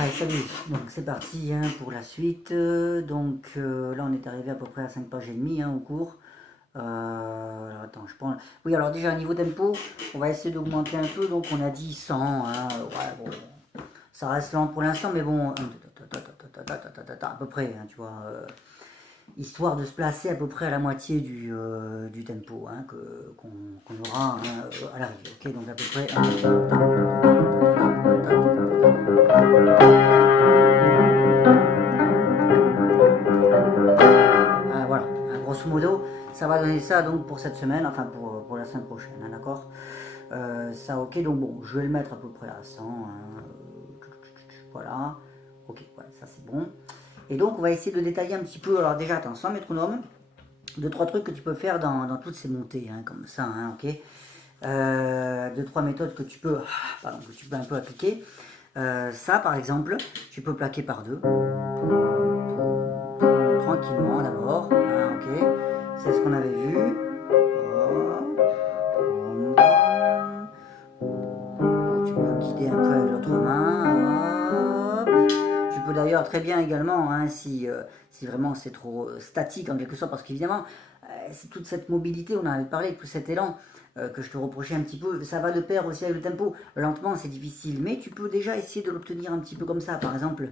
Allez, salut. Donc c'est parti hein, pour la suite. Là on est arrivé à peu près à 5 pages et demie hein, au cours. Alors, attends, je prends. Oui, alors déjà niveau tempo, on va essayer d'augmenter un peu. Donc on a dit 100. Hein, ouais, bon, ça reste lent pour l'instant, mais bon, à peu près, hein, tu vois. Histoire de se placer à peu près à la moitié du tempo hein, qu'on aura hein, à l'arrivée. Ok, donc à peu près. Voilà, grosso modo, ça va donner ça donc pour cette semaine, enfin pour la semaine prochaine, hein, d'accord. Ça, ok, donc bon, je vais le mettre à peu près à 100. Hein, voilà, ok, ouais, ça c'est bon. Et donc, on va essayer de détailler un petit peu. Alors, déjà, attends, sans métronome, deux, trois trucs que tu peux faire dans toutes ces montées, hein, comme ça, hein, ok. Deux, trois méthodes que tu peux un peu appliquer. Ça, par exemple, tu peux plaquer par deux. Tranquillement d'abord, hein, ok. C'est ce qu'on avait vu. Tu peux guider un peu avec l'autre main. Tu peux d'ailleurs très bien également, hein, si vraiment c'est trop statique en quelque sorte, parce qu'évidemment, c'est toute cette mobilité, on en avait parlé, tout cet élan que je te reprochais un petit peu, ça va de pair aussi avec le tempo. Lentement, c'est difficile, mais tu peux déjà essayer de l'obtenir un petit peu comme ça, par exemple.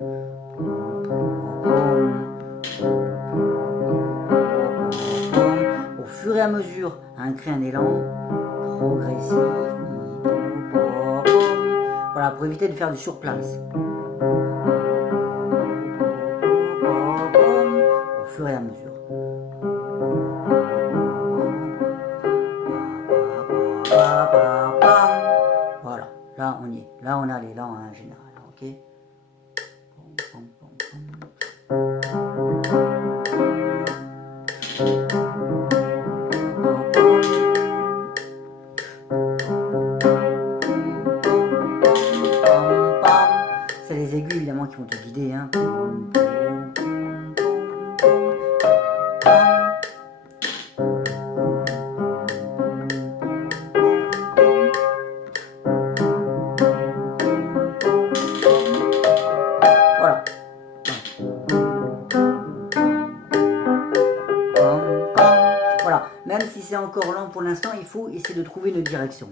Au fur et à mesure, hein, créer un élan progressif. Voilà, pour éviter de faire du surplace. Au fur et à mesure. Voilà, là on y est. Là on a l'élan en général, ok. C'est les aigus évidemment qui vont te guider, hein. Voilà. Voilà. Même si c'est encore lent pour l'instant, il faut essayer de trouver une direction.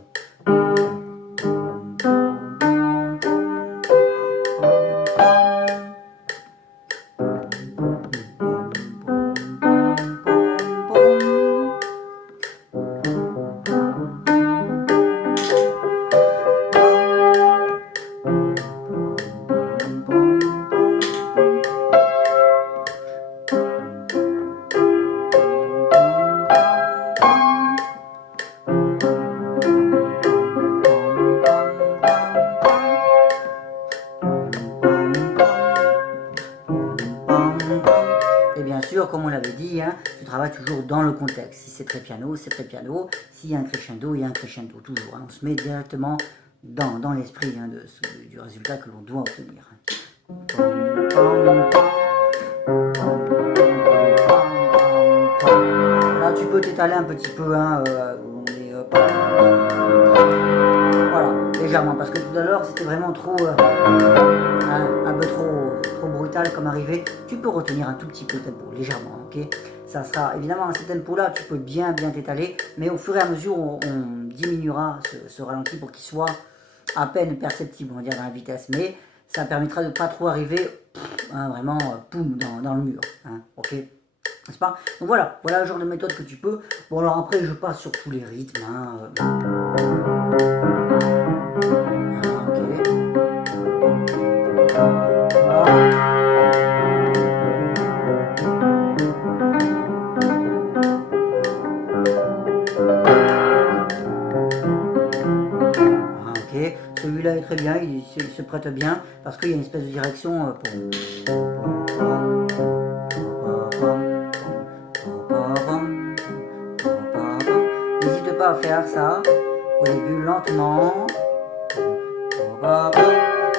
Et bien sûr, comme on l'avait dit, hein, tu travailles toujours dans le contexte. Si c'est très piano, c'est très piano. S'il y a un crescendo, il y a un crescendo, toujours. Hein. On se met directement dans l'esprit hein, du résultat que l'on doit obtenir. Là, tu peux t'étaler un petit peu. Hein, voilà, légèrement, parce que tout à l'heure, c'était vraiment trop... un peu trop brutal comme arrivée. Tu peux retenir un tout petit peu le tempo, légèrement, ok. Ça sera, évidemment, à ce tempo-là, tu peux bien t'étaler, mais au fur et à mesure, on diminuera ce ralenti pour qu'il soit à peine perceptible, on va dire, dans la vitesse. Mais ça permettra de ne pas trop arriver, hein, vraiment, poum, dans le mur, hein, ok. N'est-ce pas? Donc voilà le genre de méthode que tu peux. Bon, alors après, je passe sur tous les rythmes, hein. Celui-là est très bien, il se prête bien parce qu'il y a une espèce de direction N'hésite pas à faire ça au début lentement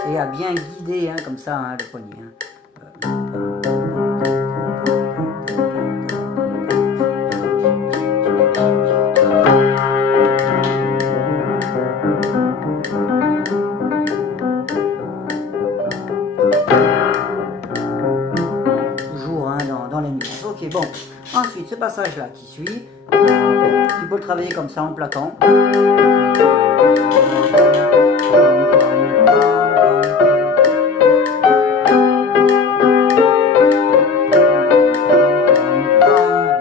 et à bien guider hein, comme ça hein, le poignet. Hein. Bon, ensuite, ce passage-là qui suit, tu peux le travailler comme ça en plaquant.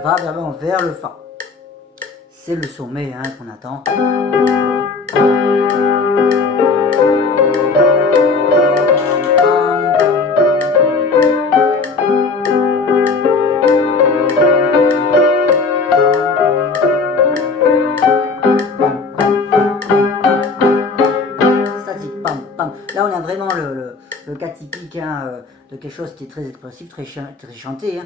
Va vers le Fa. C'est le sommet hein, qu'on attend. Là, on a vraiment le cas typique hein, de quelque chose qui est très expressif, très chanté. Hein.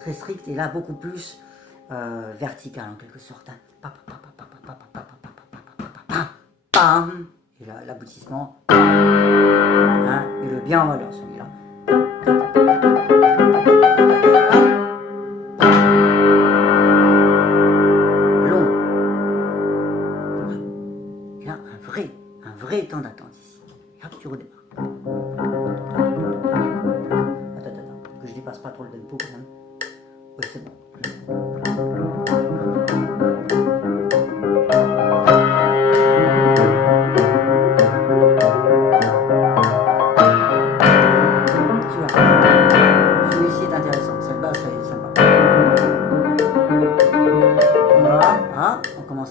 Très strict et là, beaucoup plus vertical en quelque sorte. Hein. Et là, l'aboutissement. Hein, et le bien en valeur celui-là. Long. Il y a un vrai temps d'attente ici. Et hop, tu redémarres. Attends, que je dépasse pas trop le tempo quand même. Oui, c'est bon.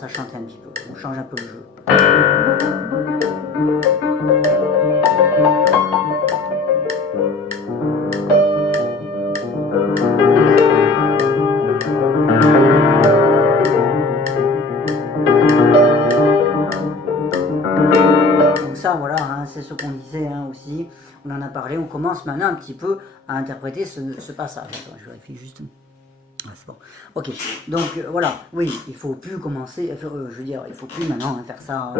À chanter un petit peu, on change un peu le jeu. Donc ça voilà, hein, c'est ce qu'on disait hein, aussi, on en a parlé, on commence maintenant un petit peu à interpréter ce passage. Attends, je vérifie juste. Ah, c'est bon. Ok, donc voilà, oui, il faut plus commencer, je veux dire, il faut plus maintenant hein, faire ça.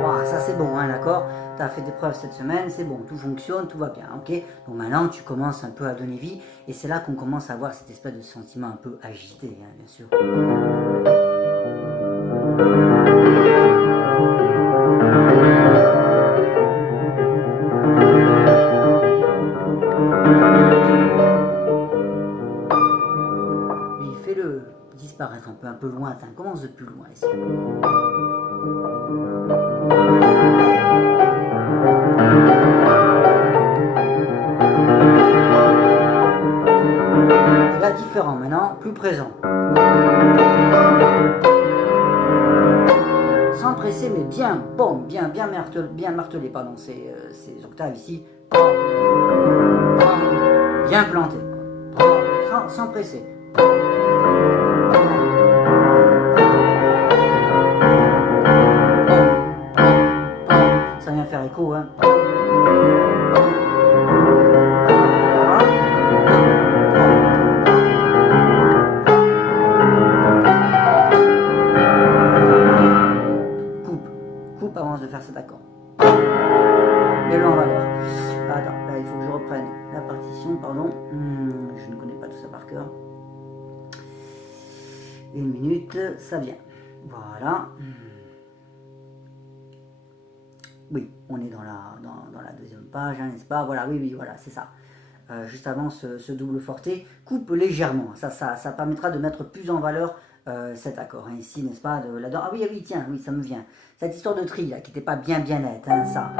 Voilà, ça c'est bon, hein, d'accord. Tu as fait des preuves cette semaine, c'est bon, tout fonctionne, tout va bien, ok. Donc maintenant tu commences un peu à donner vie, et c'est là qu'on commence à avoir cette espèce de sentiment un peu agité, hein, bien sûr. Disparaître un peu lointain, commence de plus loin ici. Et là différent maintenant, plus présent. Sans presser mais bien, bon, bien martelé, pardon, ces octaves ici. Bien planté. Sans presser. Ça vient faire écho, hein. Coupe avant de faire cet accord. Et là on va voir. Attends, là il faut que je reprenne la partition, pardon. Je ne connais pas tout ça par cœur. 1 minute, ça vient. Voilà. Oui, on est dans la deuxième page, hein, n'est-ce pas? Voilà, oui, voilà, c'est ça. Juste avant ce double forté, coupe légèrement. Ça permettra de mettre plus en valeur cet accord, hein, ici, n'est-ce pas? Là-dedans. Ah oui, tiens, oui, ça me vient. Cette histoire de tri, là, qui n'était pas bien nette, hein, ça.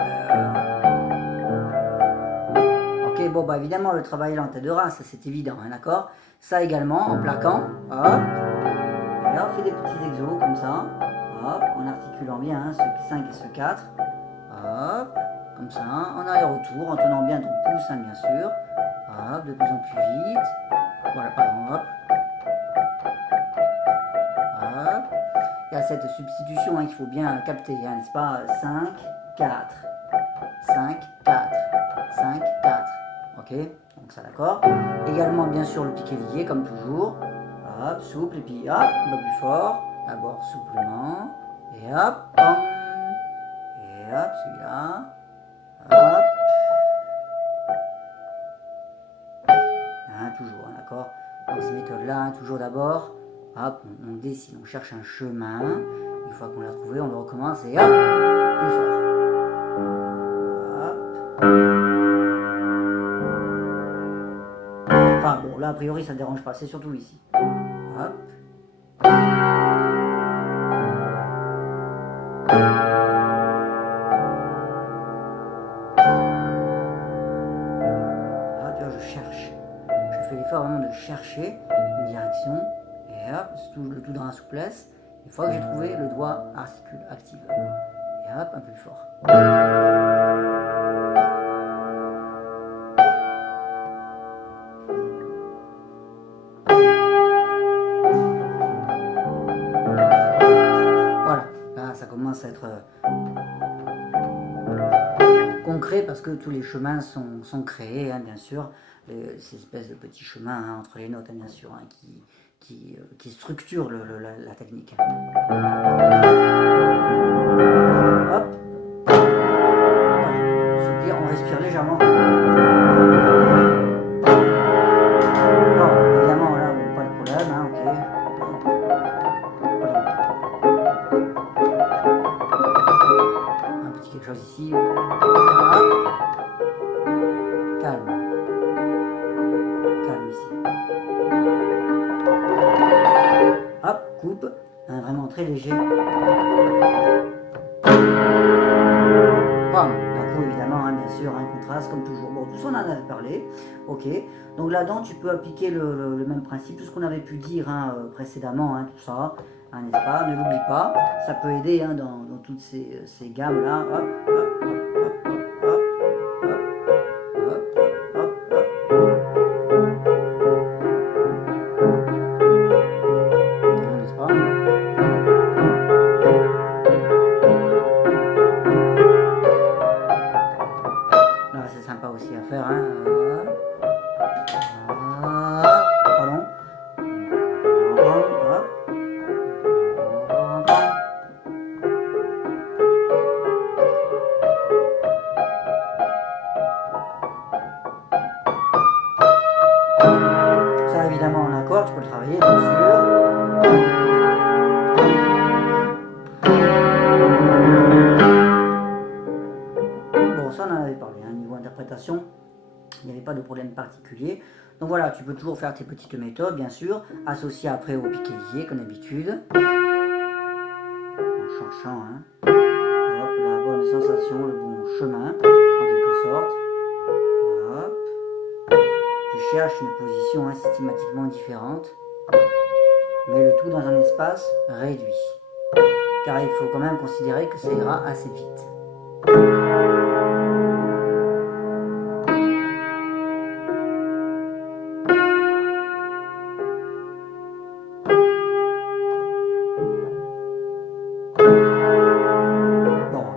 Ok, bon, bah évidemment, le travail lent t'aidera, ça c'est évident, hein, d'accord? Ça également, en plaquant, hop. Et là, on fait des petits exos, comme ça. Hop, en articulant bien, hein, ce 5 et ce 4. Hop, comme ça, en aller-retour, en tenant bien ton pouce, hein, bien sûr. Hop, de plus en plus vite. Voilà, pardon, hop. Hop. Il y a cette substitution hein, qu'il faut bien capter, hein, n'est-ce pas? 5, 4. 5, 4. 5, 4. Ok, donc ça d'accord. Également, bien sûr, le piqué lié, comme toujours. Hop, souple, et puis hop, un peu plus fort. D'abord souplement. Et hop, bam. Et hop, celui-là. Hop. toujours, hein, d'accord. Dans ces méthodes-là, hein, toujours d'abord, hop, on décide, on cherche un chemin. Une fois qu'on l'a trouvé, on le recommence et hop, plus fort. Hop. Enfin bon, là a priori ça ne dérange pas, c'est surtout ici. Hop. Je cherche. Je fais l'effort vraiment de chercher une direction. Et hop, le tout dans la souplesse. Une fois que j'ai trouvé, le doigt articule, active. Et hop, un peu plus fort. Voilà, là ça commence à être concret parce que tous les chemins sont créés, hein, bien sûr. Ces espèces de petits chemins hein, entre les notes, hein, bien sûr, hein, qui structurent la technique. Hop. Voilà. On respire légèrement. Non, évidemment, là, bon, pas de problème, hein, ok. Voilà. Un petit quelque chose ici. Voilà. Calme. Calme ici. Hop, coupe, hein, vraiment très léger. Bam, d'un coup évidemment, hein, bien sûr, un contraste comme toujours. Bon, tout ça on en avait parlé, ok. Donc là-dedans, tu peux appliquer le même principe, tout ce qu'on avait pu dire hein, précédemment, hein, tout ça, hein, n'est-ce pas? Ne l'oublie pas, ça peut aider hein, dans toutes ces gammes-là. Hop, hop, hop, hop, hop, hop. Aussi à faire, hein. Pardon. Ça évidemment en accord, tu peux le travailler bien sûr. Bon, ça on en avait parlé, hein, niveau interprétation, il n'y avait pas de problème particulier. Donc voilà, tu peux toujours faire tes petites méthodes, bien sûr, associées après au piquet-lié, comme d'habitude. En cherchant, hein, hop, la bonne sensation, le bon chemin, en quelque sorte. Hop. Tu cherches une position hein, systématiquement différente, mais le tout dans un espace réduit. Car il faut quand même considérer que ça ira assez vite.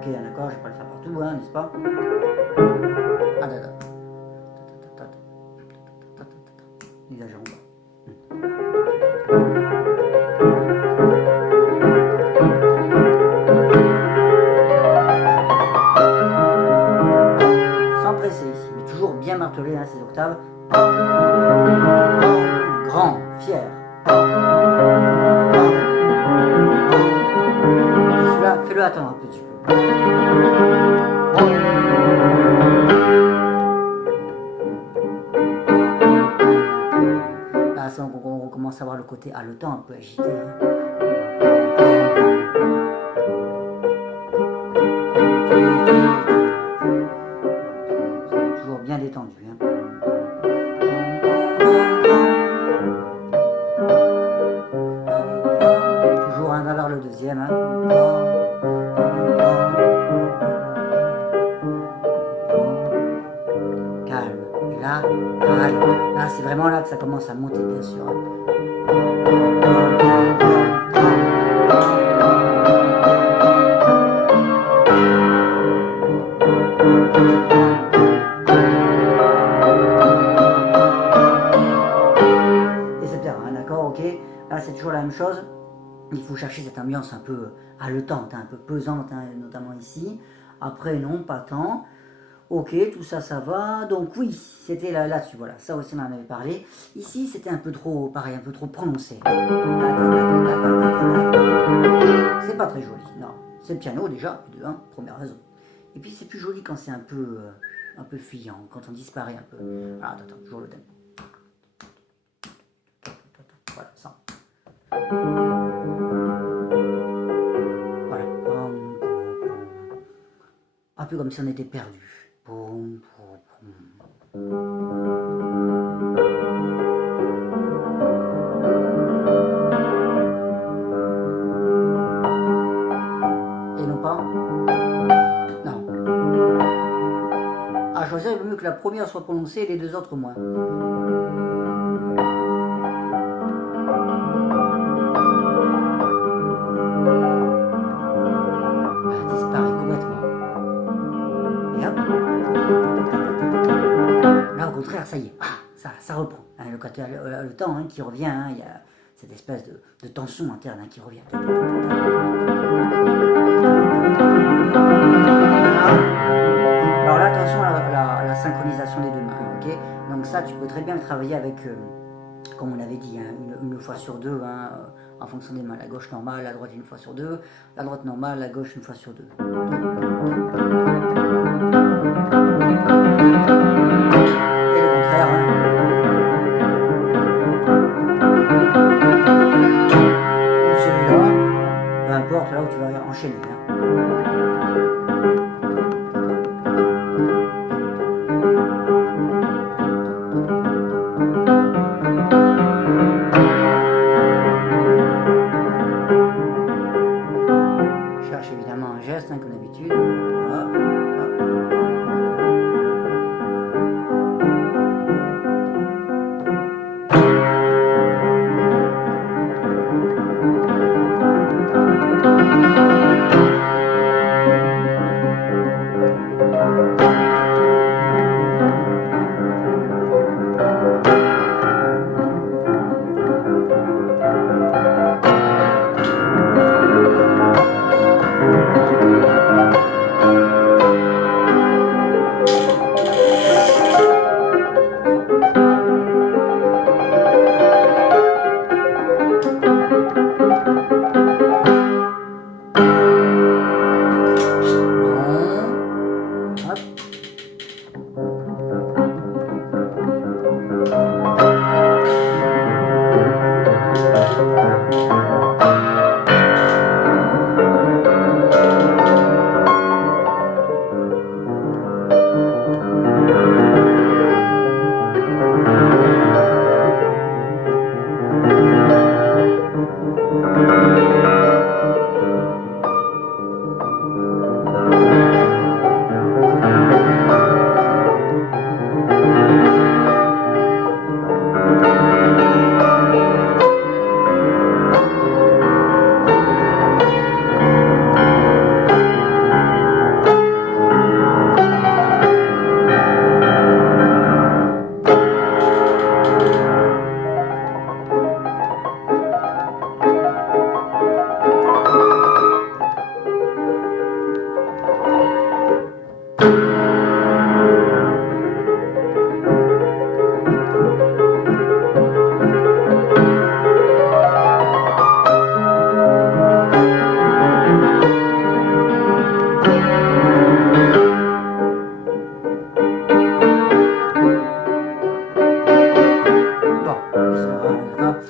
D'accord, je vais pas le faire partout, hein, n'est-ce pas? Ah d'accord. N'exagérons pas. Sans presser ici, mais toujours bien marteler hein, ces octaves. Grand, fier. Celui-là, fais-le attendre un petit peu. Là, on commence à voir le côté haletant, un peu agité. Toujours bien détendu. Hein. Toujours un vers le deuxième. Hein. Là, c'est vraiment là que ça commence à monter, bien sûr. Etc. D'accord, ok. Là, c'est toujours la même chose. Il faut chercher cette ambiance un peu haletante, un peu pesante, hein, notamment ici. Après, non, pas tant. Ok, tout ça, ça va. Donc oui, c'était là-dessus, voilà. Ça aussi, on en avait parlé. Ici, c'était un peu trop, pareil, un peu trop prononcé. C'est pas très joli, non. C'est le piano déjà, de un, première raison. Et puis c'est plus joli quand c'est un peu fuyant, quand on disparaît un peu. Ah, attends, toujours le tempo. Voilà, ça. Voilà. Un peu comme si on était perdu. Et non pas. Non. À choisir, il vaut mieux que la première soit prononcée et les deux autres moins. Elle disparaît complètement. Et hop. Là, au contraire, ça y est. Ah, ça reprend. Hein, le temps hein, qui revient, hein, il y a cette espèce de tension interne hein, qui revient. Alors là, attention à la synchronisation des deux mains, ok. Donc ça, tu peux très bien le travailler avec, comme on avait dit, hein, une fois sur deux, hein, en fonction des mains. La gauche normale, la droite une fois sur deux, la droite normale, la gauche une fois sur deux. Et le contraire, hein. Ou celui-là, peu importe là où tu vas enchaîner. Hein. Évidemment un geste hein, comme d'habitude.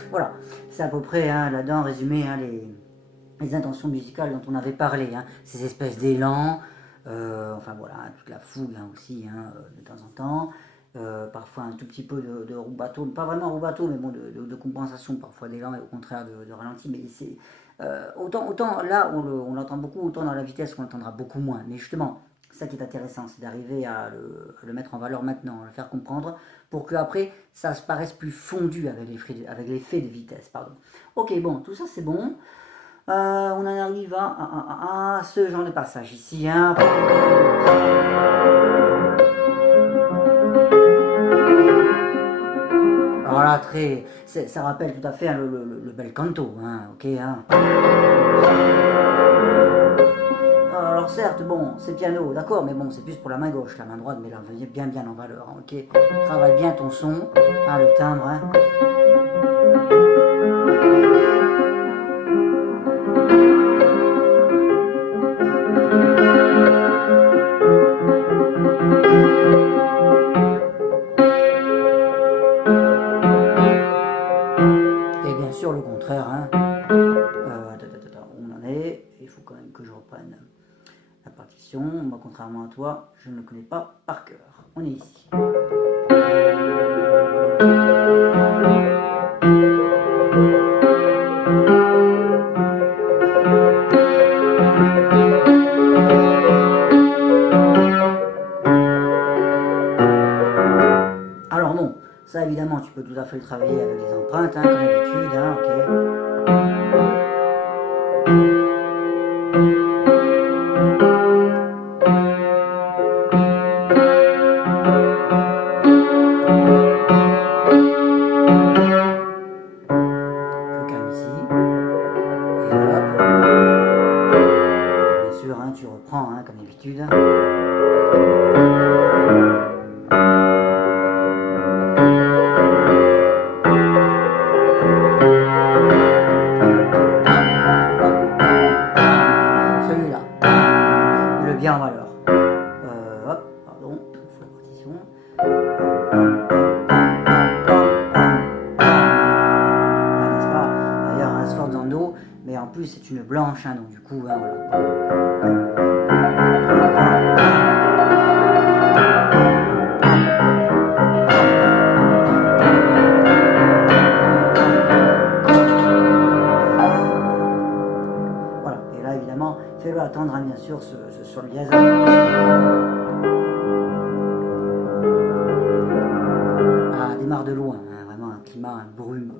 Voilà, c'est à peu près hein, là-dedans résumé hein, les intentions musicales dont on avait parlé, hein, ces espèces d'élan, enfin voilà, toute la fougue hein, aussi hein, de temps en temps, parfois un tout petit peu de rubato, pas vraiment rubato, mais bon, de compensation, parfois d'élan et au contraire de ralenti, mais c'est autant là on l'entend beaucoup, autant dans la vitesse on l'entendra beaucoup moins, mais justement, ça qui est intéressant, c'est d'arriver à le mettre en valeur maintenant, à le faire comprendre, pour que après ça se paraisse plus fondu avec l'effet de vitesse. Pardon. Ok, bon, tout ça c'est bon. On en arrive à ce genre de passage ici. Hein. Alors là, ça rappelle tout à fait hein, le bel canto. Hein, ok, hein. Alors certes, bon, c'est piano, d'accord, mais bon, c'est plus pour la main gauche. La main droite, mais là, bien en valeur, hein, ok. Travaille bien ton son, hein, le timbre, hein. Et bien sûr, le contraire, hein. On en est, il faut quand même que je reprenne la partition. Moi, contrairement à toi, je ne le connais pas par cœur. On est ici. Alors bon, ça évidemment, tu peux tout à fait le travailler avec les empreintes, hein, comme d'habitude, hein, ok. Tu reprends, hein, comme d'habitude. Celui-là, le bien en valeur. Hop, pardon, il faut la partition. N'est-ce pas? D'ailleurs, un sforzando, mais en plus c'est une blanche, hein, donc du coup, hein, voilà. Fais-le attendre, hein, bien sûr, ce sol dièse. Ah, démarre de loin, hein, vraiment un climat, un brume.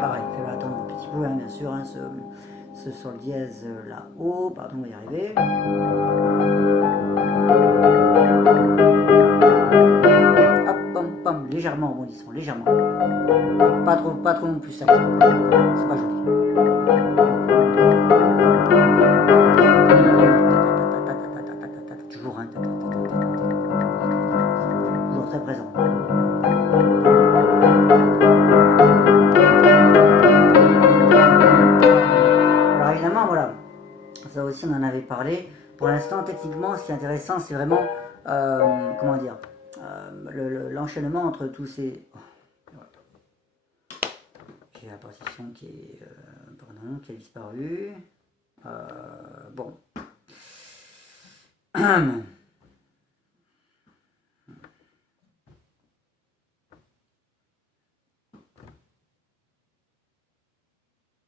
Pareil, fais-le attendre un petit peu, hein, bien sûr, hein, ce sol dièse là-haut, pardon, on va y arriver. Hop, pom, pom, légèrement en rebondissant, légèrement. Pas trop non plus sec. C'est pas joli. Toujours, hein, toujours très présent. Alors évidemment, voilà, ça aussi on en avait parlé. Pour l'instant, techniquement, ce qui est intéressant, c'est vraiment, comment dire, l'enchaînement entre tous ces... J'ai la partition qui est, pardon, qui a disparu. Bon.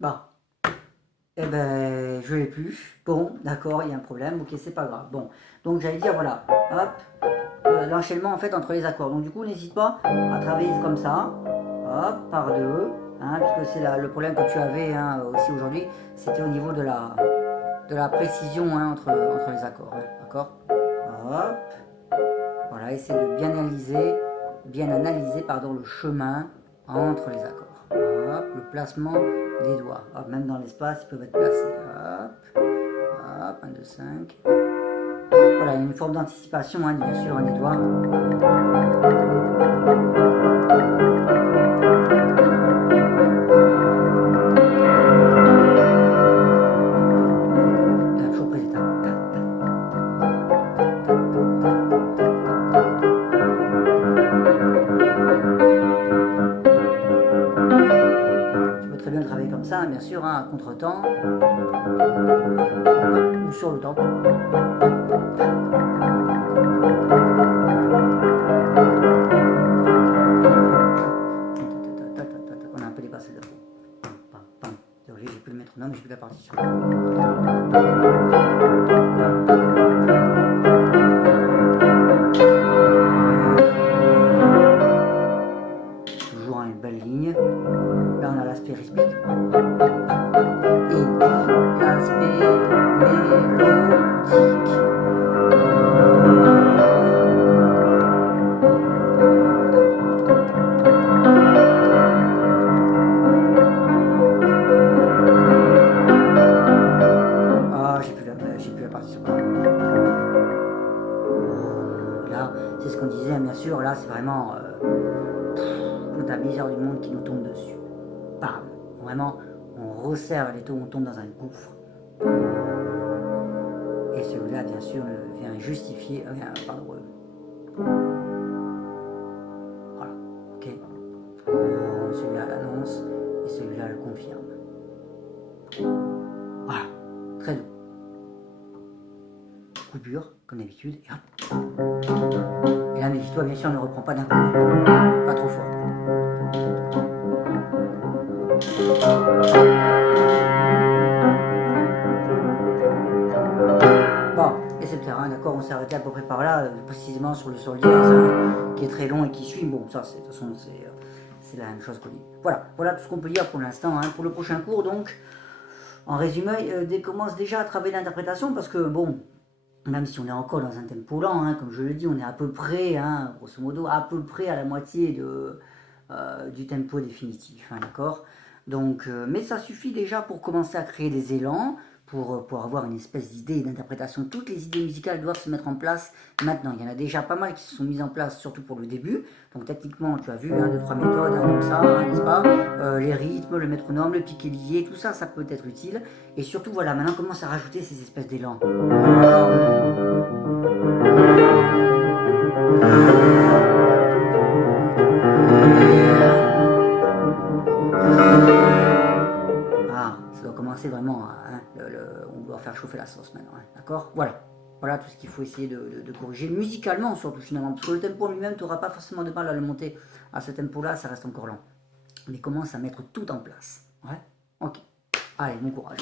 Bon. Eh ben, je l'ai plus. Bon, d'accord, il y a un problème. Ok, c'est pas grave. Bon, donc j'allais dire, voilà, hop, l'enchaînement en fait entre les accords. Donc du coup, n'hésite pas à travailler comme ça, hop, par deux, hein, puisque c'est le problème que tu avais, hein, aussi aujourd'hui, c'était au niveau de la précision, hein, entre les accords, hein, d'accord. Hop, voilà, essaie de bien analyser, pardon, le chemin entre les accords. Hop, le placement des doigts. Hop, même dans l'espace, ils peuvent être placés. Hop, hop, 1, 2, 5. Voilà, une forme d'anticipation, hein, bien sûr, des doigts. Toujours précis. Très bien travailler comme ça, bien sûr, hein, à contre-temps ou sur le temps. On a un peu dépassé le fond. Désolé, j'ai plus le métronome, j'ai plus la partition. Toujours une belle ligne. Là, on a l'aspect rythmique. Et puis, l'aspect mélodique. qu'on disait, bien sûr, là c'est vraiment toute la misère du monde qui nous tombe dessus. Bam. Vraiment, on resserre les taux, on tombe dans un gouffre. Et celui-là, bien sûr, vient justifier, pardon, voilà, ok. Celui-là l'annonce et celui-là le confirme. Voilà, très doux. Coupure, comme d'habitude, et hop. Et là, méfie-toi, bien sûr, ne reprend pas d'un coup, pas trop fort. Bon, et c'est clair, hein, d'accord, on s'est arrêté à peu près par là, précisément sur le sol dièse, qui est très long et qui suit. Bon, ça, de toute façon, c'est la même chose qu'on dit. Voilà, voilà tout ce qu'on peut dire pour l'instant. Hein. Pour le prochain cours, donc, en résumé, commence déjà à travailler l'interprétation parce que, bon, même si on est encore dans un tempo lent, hein, comme je le dis, on est à peu près, hein, grosso modo, à peu près à la moitié du tempo définitif, hein, d'accord. Donc, mais ça suffit déjà pour commencer à créer des élans, pour avoir une espèce d'idée d'interprétation. Toutes les idées musicales doivent se mettre en place maintenant. Il y en a déjà pas mal qui se sont mises en place, surtout pour le début. Donc techniquement, tu as vu, 1, 2, 3 méthodes, hein, comme ça, hein, n'est-ce pas, les rythmes, le métronome, le piqué lié, tout ça, ça peut être utile. Et surtout, voilà, maintenant, commence à rajouter ces espèces d'élans. Ça doit commencer vraiment, hein, on doit faire chauffer la sauce maintenant, hein, d'accord. Voilà tout ce qu'il faut essayer de corriger, musicalement surtout finalement, parce que le tempo lui-même, tu n'auras pas forcément de mal à le monter à ce tempo-là, ça reste encore lent. Mais commence à mettre tout en place, ouais, ok, allez, bon courage.